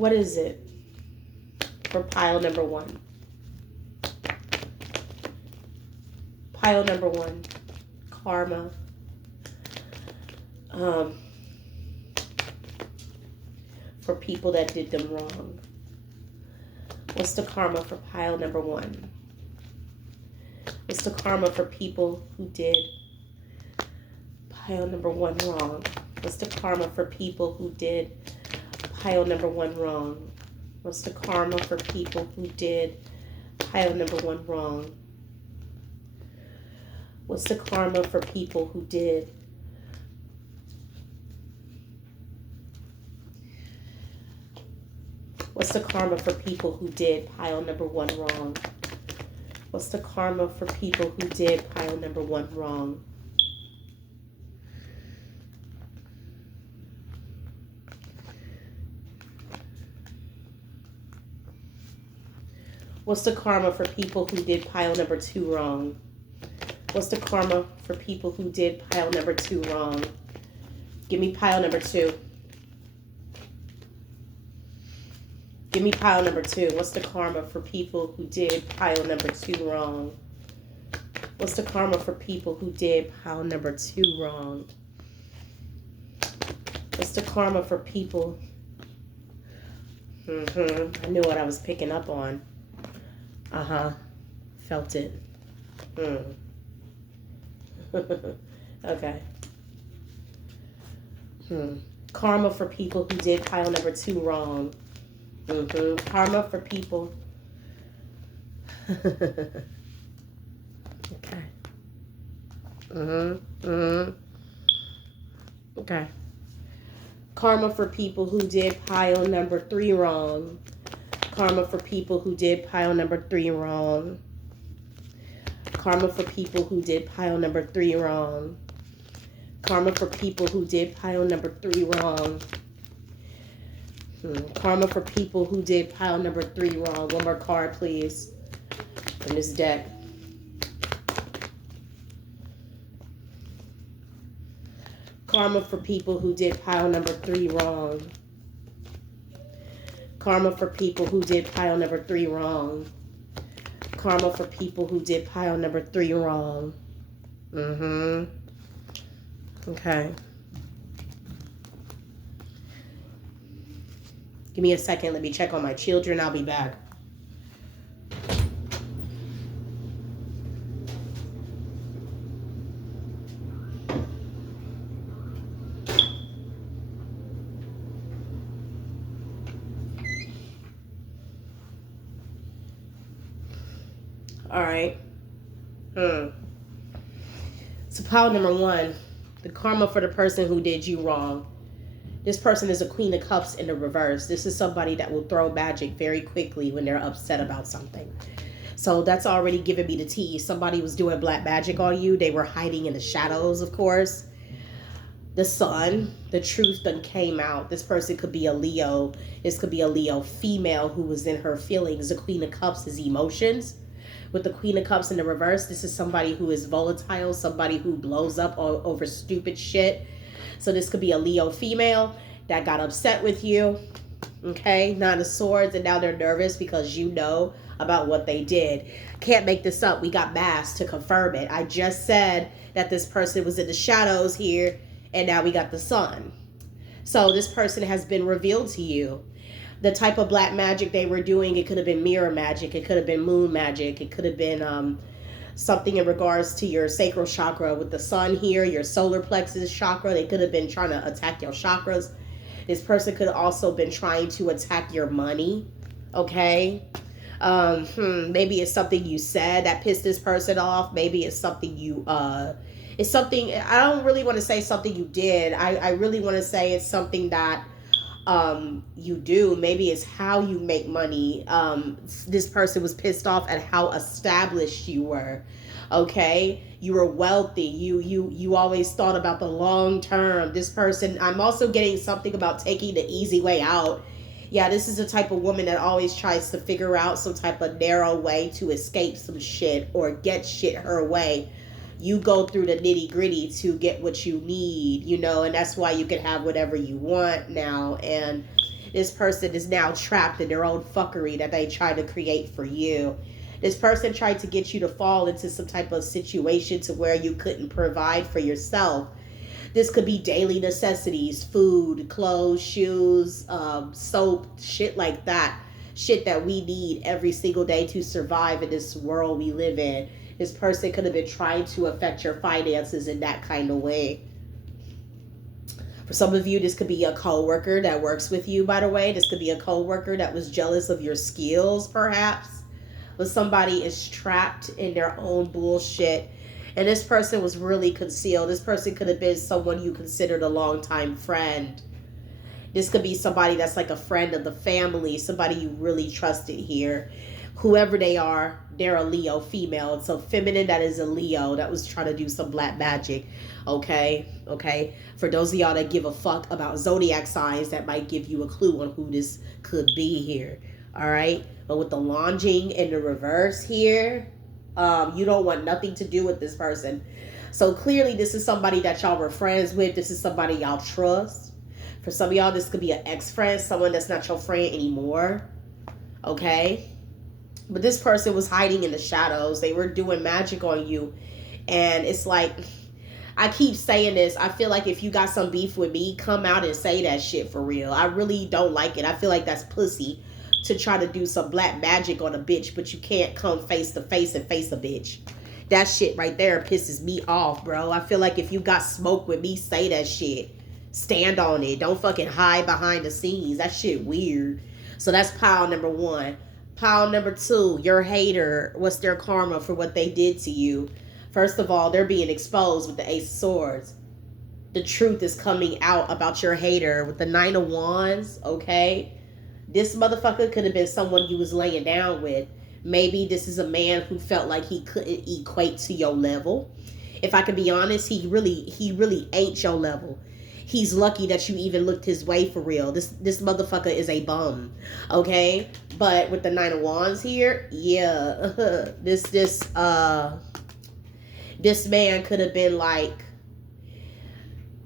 What is it for pile number one? Pile number one, karma. For people that did them wrong. What's the karma for pile number one? What's the karma for people who did pile number one wrong? What's the karma for people who did pile number one wrong? What's the karma for people who did pile number one wrong? What's the karma for people who did? What's the karma for people who did pile number one wrong? What's the karma for people who did pile number one wrong? What's the karma for people who did pile number two wrong? What's the karma for people who did pile number two wrong? Give me pile number two. Give me pile number two. What's the karma for people who did pile number two wrong? What's the karma for people who did pile number two wrong? What's the karma for people? I knew what I was picking up on. Felt it. Okay. Karma for people who did pile number two wrong. Karma for people. Okay. Okay. Karma for people who did pile number three wrong. Karma for people who did pile number three wrong. Karma for people who did pile number three wrong. Karma for people who did pile number three wrong. Karma for people who did pile number three wrong. One more card, please, in this deck. Karma for people who did pile number three wrong. Karma for people who did pile number three wrong. Karma for people who did pile number three wrong. Okay. Give me a second. Let me check on my children. I'll be back. All right. So pile number one, the karma for the person who did you wrong. This person is a Queen of Cups in the reverse. This is somebody that will throw magic very quickly when they're upset about something. So that's already given me the tea. Somebody was doing black magic on you. They were hiding in the shadows, of course. The sun, the truth done came out. This person could be a Leo. This could be a Leo female who was in her feelings. The Queen of Cups is emotions. With the Queen of Cups in the reverse, this is somebody who is volatile, somebody who blows up over stupid shit. So this could be a Leo female that got upset with you, okay? Nine of Swords, and now they're nervous because you know about what they did. Can't make this up. We got mass to confirm it. I just said that this person was in the shadows here, and now we got the sun. So this person has been revealed to you. The type of black magic they were doing, it could have been mirror magic. It could have been moon magic. It could have been something in regards to your sacral chakra with the sun here, your solar plexus chakra. They could have been trying to attack your chakras. This person could have also been trying to attack your money, okay? Maybe it's something you said that pissed this person off. Maybe it's something you, it's something, I don't really want to say something you did. I really want to say it's something that you do. Maybe it's how you make money. This person was pissed off at how established you were. Okay, you were wealthy. You always thought about the long term. This person, I'm also getting something about taking the easy way out. Yeah, this is the type of woman that always tries to figure out some type of narrow way to escape some shit or get shit her way. You go through the nitty gritty to get what you need, you know, and that's why you can have whatever you want now. And This person is now trapped in their own fuckery that they try to create for you. This person tried to get you to fall into some type of situation to where you couldn't provide for yourself. This could be daily necessities, food, clothes, shoes, soap, shit like that. Shit that we need every single day to survive in this world we live in. This person could have been trying to affect your finances in that kind of way. For some of you, this could be a coworker that works with you, by the way. This could be a coworker that was jealous of your skills, perhaps. But somebody is trapped in their own bullshit. And this person was really concealed. This person could have been someone you considered a longtime friend. This could be somebody that's like a friend of the family, somebody you really trusted here. Whoever they are, they're a Leo female. It's a feminine that is a Leo that was trying to do some black magic. Okay. For those of y'all that give a fuck about zodiac signs, that might give you a clue on who this could be here. All right. But with the longing in the reverse here, you don't want nothing to do with this person. So clearly this is somebody that y'all were friends with. This is somebody y'all trust. For some of y'all, this could be an ex-friend, someone that's not your friend anymore. Okay. But this person was hiding in the shadows. They were doing magic on you. And it's like, I keep saying this. I feel like if you got some beef with me, come out and say that shit for real. I really don't like it. I feel like that's pussy to try to do some black magic on a bitch, but you can't come face to face and face a bitch. That shit right there pisses me off, bro. I feel like if you got smoke with me, say that shit. Stand on it. Don't fucking hide behind the scenes. That shit weird. So that's pile number one. Pile number two, your hater. What's their karma for what they did to you? First of all, they're being exposed with the Ace of Swords. The truth is coming out about your hater with the Nine of Wands, okay? This motherfucker could have been someone you was laying down with. Maybe this is a man who felt like he couldn't equate to your level. If I can be honest, he really ain't your level. He's lucky that you even looked his way for real. This motherfucker is a bum, okay? But with the Nine of Wands here, yeah, this man could have been like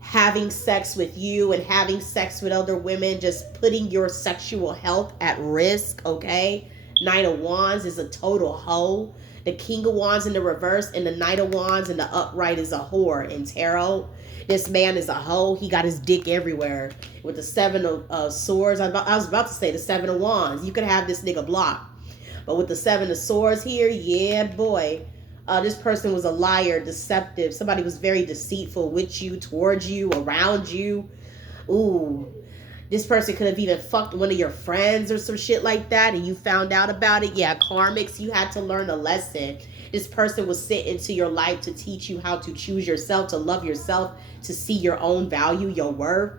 having sex with you and having sex with other women, just putting your sexual health at risk, okay? Knight of Wands is a total hoe. The King of Wands in the reverse and the Knight of Wands in the upright is a whore in tarot. This man is a hoe. He got his dick everywhere. With the Seven of Swords, I was about to say the Seven of Wands. You could have this nigga blocked. But with the Seven of Swords here, yeah, boy. This person was a liar, deceptive. Somebody was very deceitful with you, towards you, around you. Ooh. This person could have even fucked one of your friends or some shit like that and you found out about it. Yeah, karmics, you had to learn a lesson. This person was sent into your life to teach you how to choose yourself, to love yourself, to see your own value, your worth.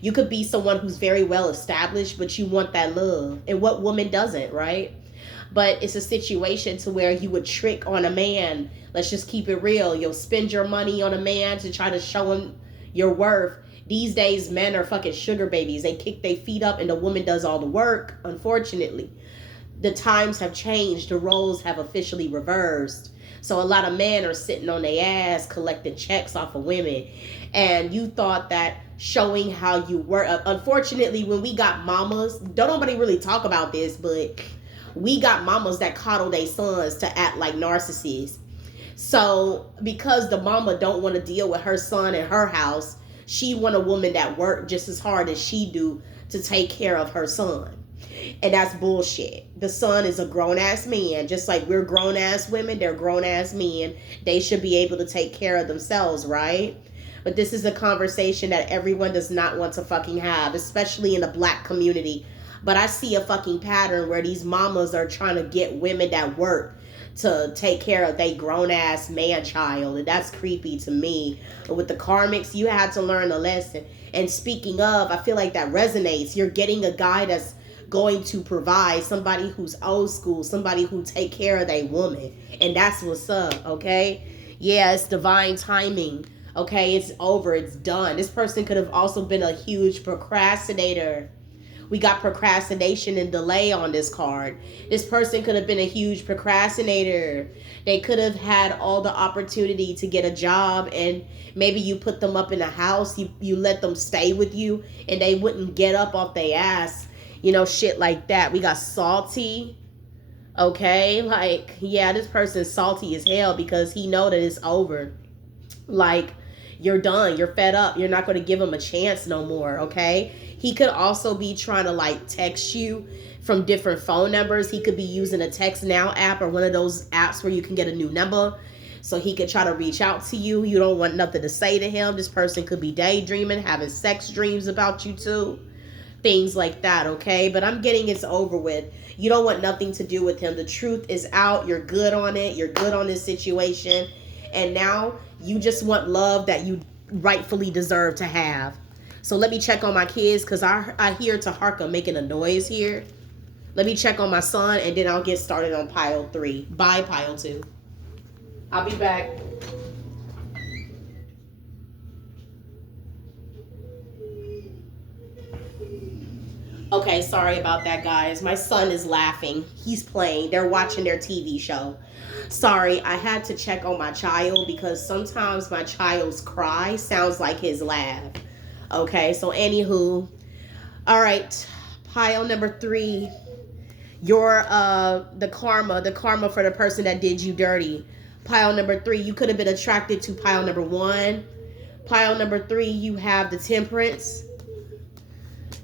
You could be someone who's very well established, but you want that love. And what woman doesn't, right? But it's a situation to where you would trick on a man. Let's just keep it real. You'll spend your money on a man to try to show him your worth. These days, men are fucking sugar babies. They kick their feet up and the woman does all the work, unfortunately. The times have changed. The roles have officially reversed. So a lot of men are sitting on their ass collecting checks off of women. And you thought that showing how you were... Unfortunately, when we got mamas, don't nobody really talk about this, but we got mamas that coddle their sons to act like narcissists. So because the mama don't want to deal with her son in her house, she want a woman that worked just as hard as she do to take care of her son. And that's bullshit. The son is a grown-ass man. Just like we're grown-ass women, they're grown-ass men. They should be able to take care of themselves, right? But this is a conversation that everyone does not want to fucking have, especially in the black community. But I see a fucking pattern where these mamas are trying to get women that work to take care of their grown-ass man-child. And that's creepy to me. But with the karmics, you had to learn a lesson. And speaking of, I feel like that resonates. You're getting a guy that's going to provide, somebody who's old school, somebody who take care of their woman. And that's what's up, okay? Yeah, it's divine timing. Okay, it's over. It's done. This person could have also been a huge procrastinator. We got procrastination and delay on this card. This person could have been a huge procrastinator. They could have had all the opportunity to get a job, and maybe you put them up in a house. You let them stay with you, and they wouldn't get up off their ass. You know, shit like that. We got salty. Okay, like, yeah, this person's salty as hell because he know that it's over. Like, you're done. You're fed up. You're not going to give him a chance no more, okay? He could also be trying to, like, text you from different phone numbers. He could be using a Text Now app or one of those apps where you can get a new number. So he could try to reach out to you. You don't want nothing to say to him. This person could be daydreaming, having sex dreams about you too. Things like that, okay? But I'm getting it's over with. You don't want nothing to do with him. The truth is out. You're good on it. You're good on this situation. And now you just want love that you rightfully deserve to have. So let me check on my kids because I hear Taharka making a noise here. Let me check on my son and then I'll get started on pile 3. Bye, pile 2. I'll be back. Okay, sorry about that, guys. My son is laughing. He's playing. They're watching their TV show. Sorry, I had to check on my child because sometimes my child's cry sounds like his laugh. Okay, so anywho. All right, pile number 3. Your the karma for the person that did you dirty. Pile number 3, you could have been attracted to pile number 1. Pile number 3, you have the Temperance.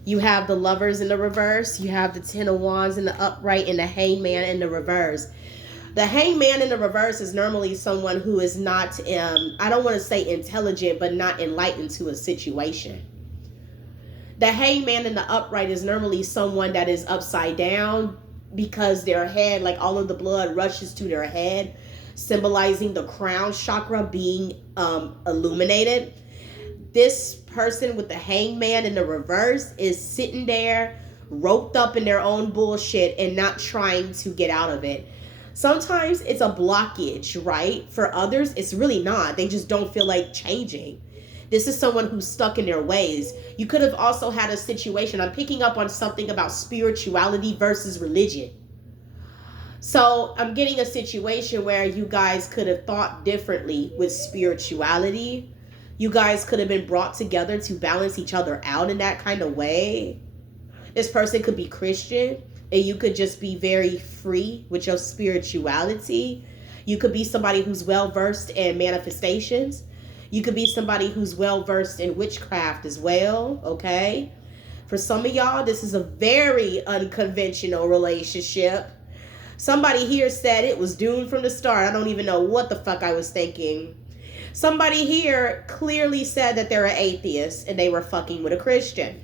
You have the Lovers in the reverse. You have the 10 of Wands in the upright and the Hangman in the reverse. The Hangman in the reverse is normally someone who is not, I don't want to say intelligent, but not enlightened to a situation. The Hangman in the upright is normally someone that is upside down because their head, like all of the blood rushes to their head, symbolizing the crown chakra being illuminated. This person with the Hangman in the reverse is sitting there roped up in their own bullshit and not trying to get out of it. Sometimes it's a blockage, right? For others, it's really not. They just don't feel like changing. This is someone who's stuck in their ways. You could have also had a situation. I'm picking up on something about spirituality versus religion. So I'm getting a situation where you guys could have thought differently with spirituality. You guys could have been brought together to balance each other out in that kind of way. This person could be Christian and you could just be very free with your spirituality. You could be somebody who's well-versed in manifestations. You could be somebody who's well-versed in witchcraft as well, okay? For some of y'all, this is a very unconventional relationship. Somebody here said it was doomed from the start. I don't even know what the fuck I was thinking. Somebody here clearly said that they're an atheist and they were fucking with a Christian.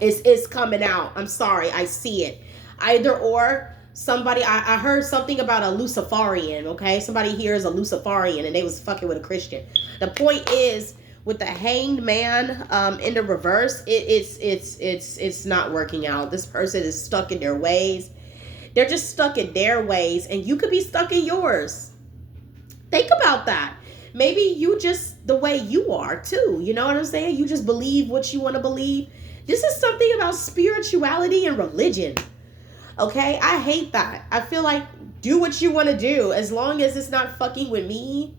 It's coming out. I'm sorry. I see it. Either or. Somebody, I heard something about a Luciferian, okay? Somebody here is a Luciferian and they was fucking with a Christian. The point is, with the Hanged Man in the reverse, it's not working out. This person is stuck in their ways. They're just stuck in their ways and you could be stuck in yours. Think about that. Maybe you just the way you are too. You know what I'm saying? You just believe what you want to believe. This is something about spirituality and religion. Okay? I hate that. I feel like do what you want to do. As long as it's not fucking with me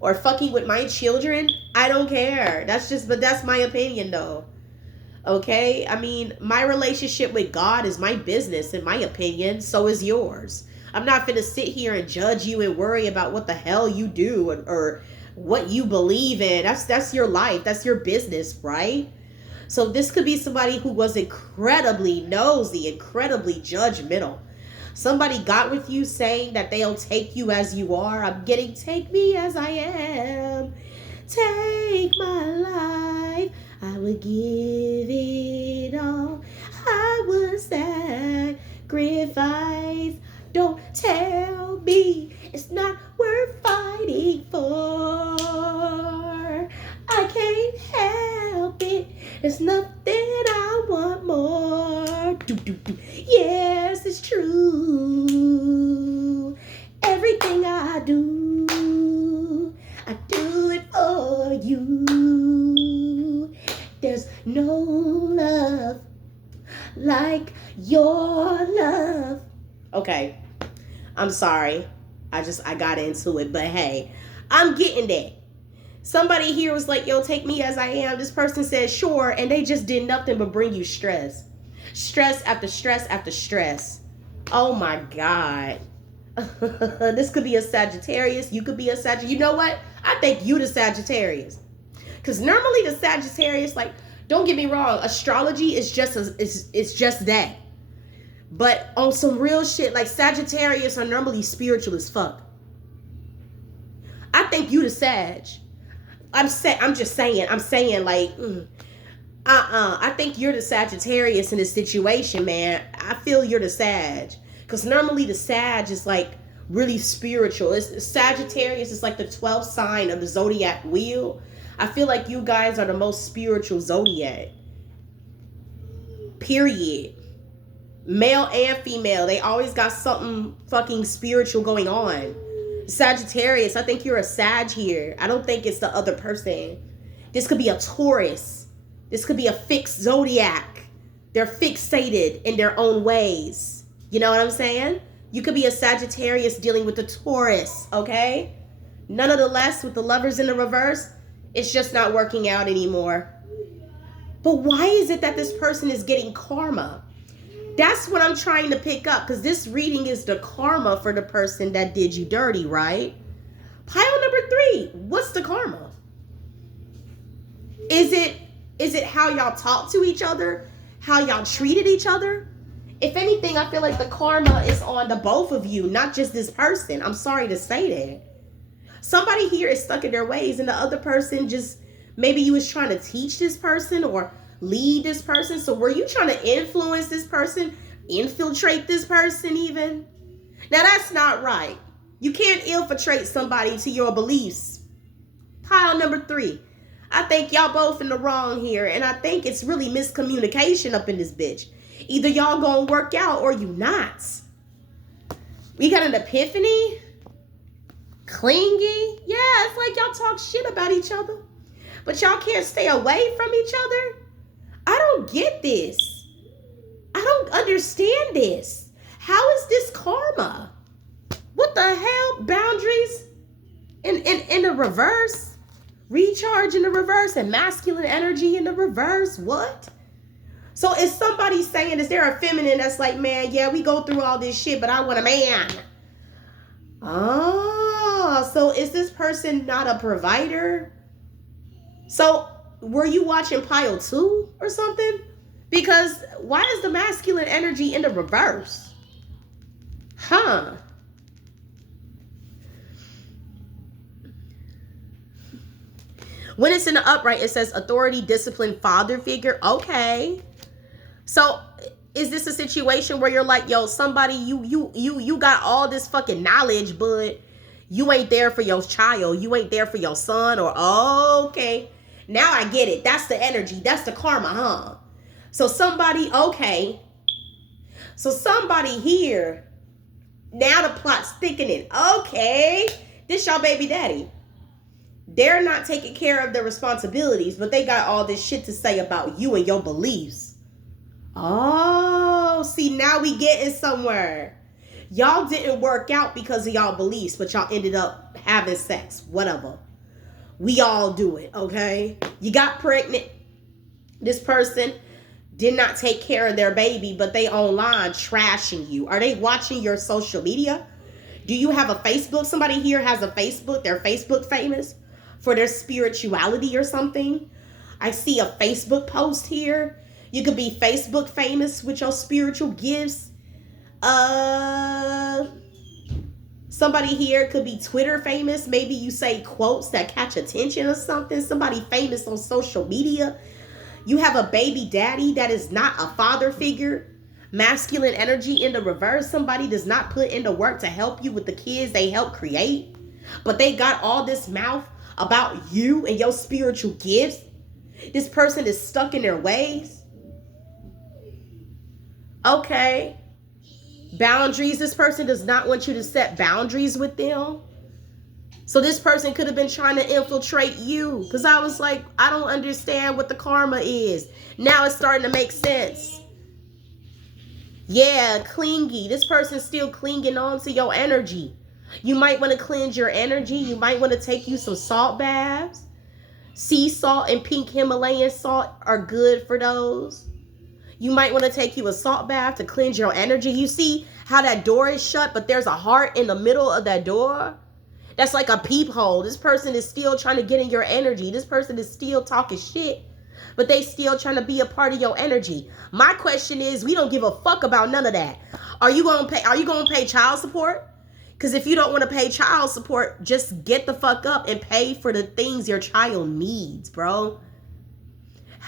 or fucking with my children, I don't care. But that's my opinion though. Okay? I mean, my relationship with God is my business, in my opinion. So is yours. I'm not finna sit here and judge you and worry about what the hell you do or what you believe in. That's your life. That's your business, right? So this could be somebody who was incredibly nosy, incredibly judgmental. Somebody got with you saying that they'll take you as you are. I'm getting take me as I am. Take my life. I would give it all. I would sacrifice. Don't tell me it's not worth fighting for. I can't help it. There's nothing I want more. Yes, it's true. Everything I do it for you. There's no love like your love. Okay, I'm sorry. I got into it, but hey, I'm getting there. Somebody here was like, yo, take me as I am. This person said, sure, and they just did nothing but bring you stress. Stress after stress after stress. Oh my God. This could be a Sagittarius. You could be a Sagittarius. You know what? I think you the Sagittarius. Because normally the Sagittarius, like, don't get me wrong, astrology is it's just that. But on some real shit, like Sagittarius are normally spiritual as fuck. I think you the Sag. I'm just saying. I'm saying like, I think you're the Sagittarius in this situation, man. I feel you're the Sag. Because normally the Sag is like really spiritual. Sagittarius is like the 12th sign of the zodiac wheel. I feel like you guys are the most spiritual zodiac. Period. Male and female, they always got something fucking spiritual going on. Sagittarius, I think you're a Sag here. I don't think it's the other person. This could be a Taurus. This could be a fixed zodiac. They're fixated in their own ways. You know what I'm saying? You could be a Sagittarius dealing with the Taurus, okay? Nonetheless, with the Lovers in the reverse, it's just not working out anymore. But why is it that this person is getting karma? That's what I'm trying to pick up, because this reading is the karma for the person that did you dirty, right? Pile number 3, what's the karma? Is it how y'all talk to each other? How y'all treated each other? If anything, I feel like the karma is on the both of you, not just this person. I'm sorry to say that. Somebody here is stuck in their ways, and the other person just, maybe you was trying to teach this person or lead this person. So were you trying to influence this person, infiltrate this person even? Now that's not right. You can't infiltrate somebody to your beliefs. Pile number 3. I think y'all both in the wrong here, and I think it's really miscommunication up in this bitch. Either y'all gonna work out or you not. We got an epiphany. Clingy. Yeah, it's like y'all talk shit about each other, but y'all can't stay away from each other. I don't get this. I don't understand this. How is this karma? What the hell? Boundaries in the reverse? Recharge in the reverse and masculine energy in the reverse? What? So is somebody saying, is there a feminine that's like, man, yeah, we go through all this shit, but I want a man? Oh, so is this person not a provider? So were you watching pile 2 or something? Because why is the masculine energy in the reverse? Huh? When it's in the upright, it says authority, discipline, father figure. Okay. So is this a situation where you're like, yo, somebody, you got all this fucking knowledge, but you ain't there for your child. You ain't there for your son, or okay. Now I get it. That's the energy. That's the karma, huh? So somebody, okay. So somebody here, now the plot's thickening. Okay. This y'all baby daddy. They're not taking care of their responsibilities, but they got all this shit to say about you and your beliefs. Oh, see, now we getting somewhere. Y'all didn't work out because of y'all beliefs, but y'all ended up having sex. Whatever. We all do it, okay? You got pregnant. This person did not take care of their baby, but they online trashing you. Are they watching your social media? Do you have a Facebook? Somebody here has a Facebook. They're Facebook famous for their spirituality or something. I see a Facebook post here. You could be Facebook famous with your spiritual gifts. Somebody here could be Twitter famous. Maybe you say quotes that catch attention or something. Somebody famous on social media. You have a baby daddy that is not a father figure. Masculine energy in the reverse. Somebody does not put in the work to help you with the kids they help create, but they got all this mouth about you and your spiritual gifts. This person is stuck in their ways. Okay. Boundaries. This person does not want you to set boundaries with them. So this person could have been trying to infiltrate you. Because I was like, I don't understand what the karma is. Now it's starting to make sense. Yeah, clingy. This person's still clinging on to your energy. You might want to cleanse your energy. You might want to take you some salt baths. Sea salt and pink Himalayan salt are good for those. You might want to take you a salt bath to cleanse your energy. You see how that door is shut, but there's a heart in the middle of that door? That's like a peephole. This person is still trying to get in your energy. This person is still talking shit, but they still trying to be a part of your energy. My question is, we don't give a fuck about none of that. Are you going to pay child support? Because if you don't want to pay child support, just get the fuck up and pay for the things your child needs, bro.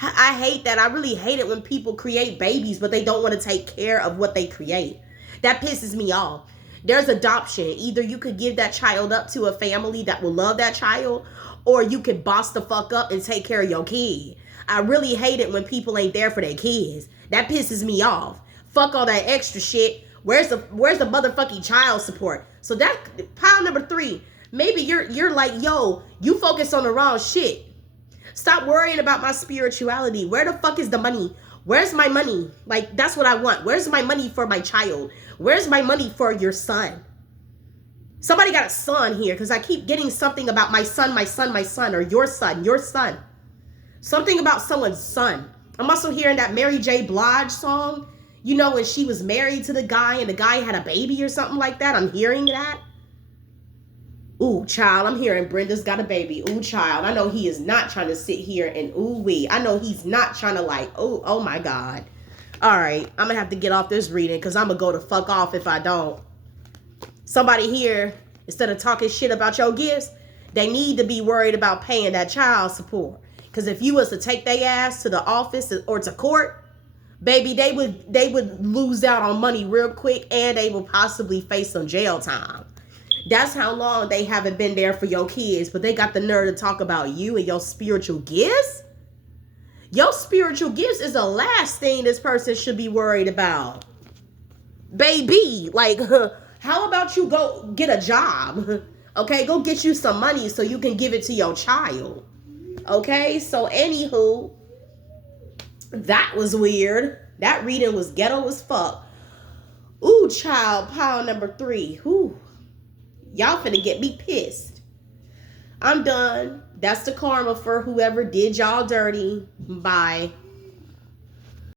I hate that. I really hate it when people create babies, but they don't want to take care of what they create. That pisses me off. There's adoption. Either you could give that child up to a family that will love that child, or you could boss the fuck up and take care of your kid. I really hate it when people ain't there for their kids. That pisses me off. Fuck all that extra shit. Where's the motherfucking child support? So that pile number 3. Maybe you're like, yo, you focus on the wrong shit. Stop worrying about my spirituality. Where the fuck is the money? Where's my money? Like, that's what I want. Where's my money for my child? Where's my money for your son? Somebody got a son here, because I keep getting something about my son, or your son. Something about someone's son. I'm also hearing that Mary J. Blige song. You know, when she was married to the guy and the guy had a baby or something like that. I'm hearing that. Ooh, child, I'm hearing Brenda's got a baby. Ooh, child, I know he is not trying to sit here and ooh-wee. I know he's not trying to like, oh my God. All right, I'm going to have to get off this reading because I'm going to go the fuck off if I don't. Somebody here, instead of talking shit about your gifts, they need to be worried about paying that child support. Because if you was to take their ass to the office or to court, baby, they would lose out on money real quick, and they will possibly face some jail time. That's how long they haven't been there for your kids, but they got the nerve to talk about you and your spiritual gifts? Your spiritual gifts is the last thing this person should be worried about. Baby, like, how about you go get a job? Okay, go get you some money so you can give it to your child. Okay, so anywho, that was weird. That reading was ghetto as fuck. Ooh, child, pile number 3. Ooh. Y'all finna get me pissed. I'm done. That's the karma for whoever did y'all dirty. Bye.